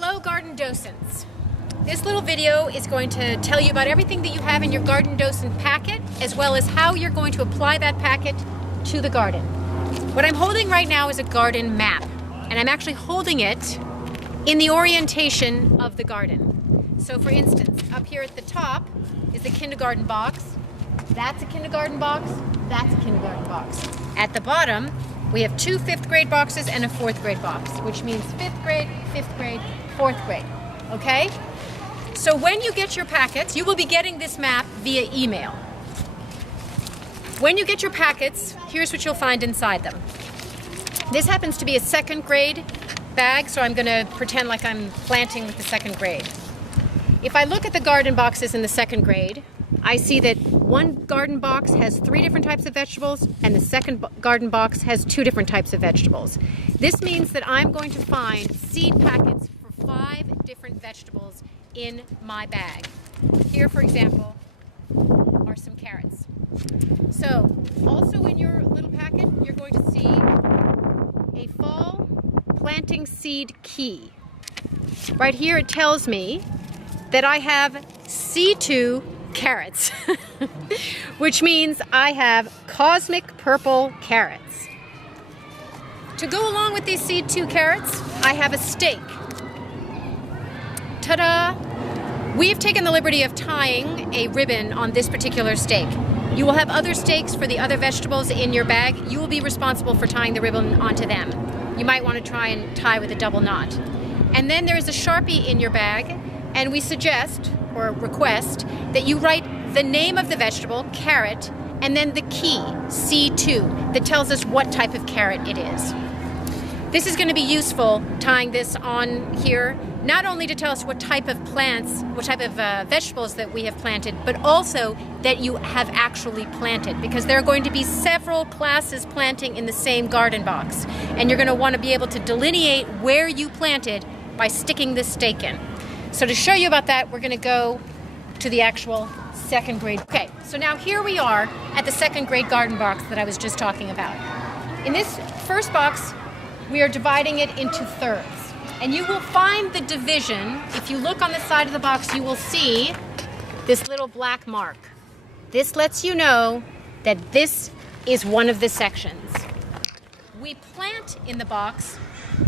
Hello garden docents. This little video is going to tell you about everything that you have in your garden docent packet, as well as how you're going to apply that packet to the garden. What I'm holding right now is a garden map, and I'm actually holding it in the orientation of the garden. So for instance, up here at the top is the kindergarten box. That's a kindergarten box, that's a kindergarten box. At the bottom, we have two 5th grade boxes and a 4th grade box, which means 5th grade, 5th grade, 4th grade, okay? So when you get your packets, you will be getting this map via email. When you get your packets, here's what you'll find inside them. This happens to be a 2nd grade bag, so I'm gonna pretend like I'm planting with the 2nd grade. If I look at the garden boxes in the 2nd grade, I see that one garden box has 3 different types of vegetables and the second garden box has 2 different types of vegetables. This means that I'm going to find seed packets for 5 different vegetables in my bag. Here, for example, are some carrots. So, also in your little packet, you're going to see a fall planting seed key. Right here it tells me that I have C2 carrots, which means I have cosmic purple carrots. To go along with these seed 2 carrots, I have a stake. Ta-da! We have taken the liberty of tying a ribbon on this particular stake. You will have other stakes for the other vegetables in your bag. You will be responsible for tying the ribbon onto them. You might want to try and tie with a double knot. And then there is a Sharpie in your bag, and we suggest or request that you write the name of the vegetable, carrot, and then the key, C2, that tells us what type of carrot it is. This is going to be useful, tying this on here, not only to tell us what type of plants, what type of vegetables that we have planted, but also that you have actually planted, because there are going to be several classes planting in the same garden box, and you're going to want to be able to delineate where you planted by sticking this stake in. So to show you about that, we're going to go to the actual 2nd grade. Okay, so now here we are at the 2nd grade garden box that I was just talking about. In this first box, we are dividing it into thirds. And you will find the division. If you look on the side of the box, you will see this little black mark. This lets you know that this is one of the sections. We plant in the box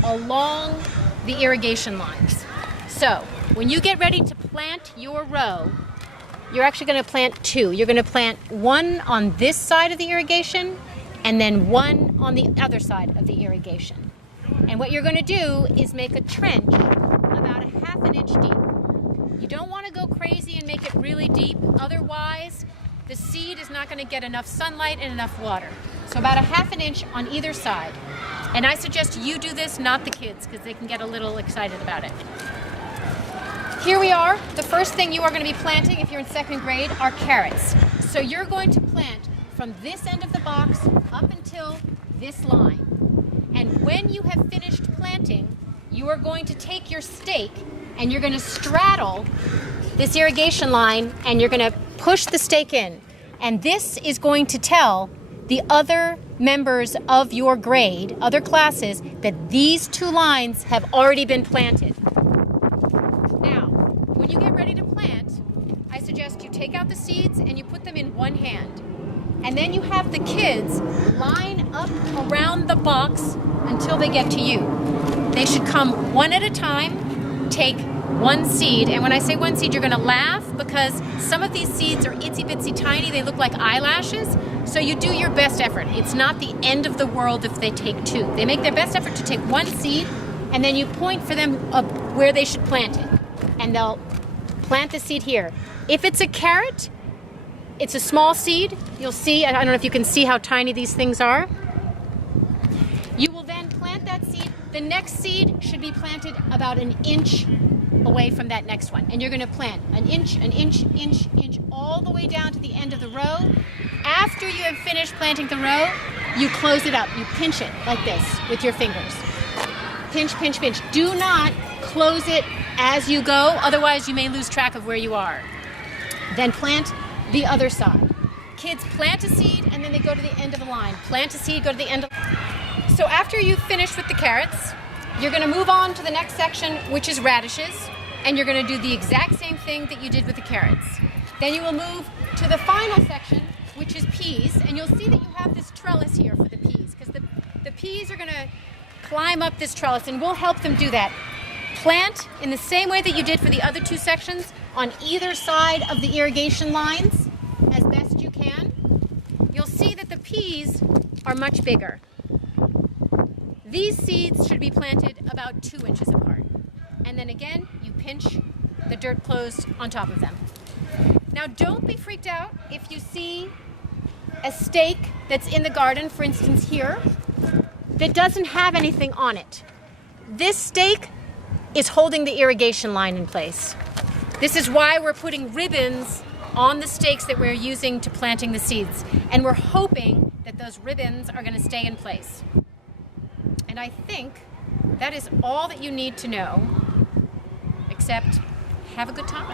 along the irrigation lines. So, when you get ready to plant your row, you're actually going to plant 2. You're going to plant one on this side of the irrigation and then one on the other side of the irrigation. And what you're going to do is make a trench about a 1/2 inch deep. You don't want to go crazy and make it really deep, otherwise the seed is not going to get enough sunlight and enough water. So about a 1/2 inch on either side. And I suggest you do this, not the kids, because they can get a little excited about it. Here we are. The first thing you are going to be planting if you're in 2nd grade are carrots. So you're going to plant from this end of the box up until this line. And when you have finished planting, you are going to take your stake and you're going to straddle this irrigation line and you're going to push the stake in. And this is going to tell the other members of your grade, other classes, that these 2 lines have already been planted. When you get ready to plant, I suggest you take out the seeds and you put them in one hand. And then you have the kids line up around the box until they get to you. They should come one at a time, take one seed. And when I say one seed, you're going to laugh because some of these seeds are itsy bitsy tiny. They look like eyelashes. So you do your best effort. It's not the end of the world if they take 2. They make their best effort to take one seed and then you point for them where they should plant it. And they'll plant the seed here. If it's a carrot, it's a small seed. You'll see, I don't know if you can see how tiny these things are. You will then plant that seed. The next seed should be planted about 1 inch away from that next one. And you're going to plant 1 inch, 1 inch, inch, inch, all the way down to the end of the row. After you have finished planting the row, you close it up. You pinch it like this with your fingers. Pinch, pinch, pinch. Do not close it as you go, otherwise you may lose track of where you are. Then plant the other side. Kids plant a seed and then they go to the end of the line. Plant a seed, go to the end of. So after you've finished with the carrots, You're going to move on to the next section, which is radishes, and you're going to do the exact same thing that you did with the carrots. Then you will move to the final section, which is peas, and you'll see that you have this trellis here for the peas, because the peas are going to climb up this trellis, and we'll help them do that. Plant in the same way that you did for the other two sections, on either side of the irrigation lines as best you can. You'll see that the peas are much bigger. These seeds should be planted about 2 inches apart. And then again, you pinch the dirt closed on top of them. Now don't be freaked out if you see a stake that's in the garden, for instance here, that doesn't have anything on it. This stake is holding the irrigation line in place. This is why we're putting ribbons on the stakes that we're using to planting the seeds. And we're hoping that those ribbons are going to stay in place. And I think that is all that you need to know, except have a good time.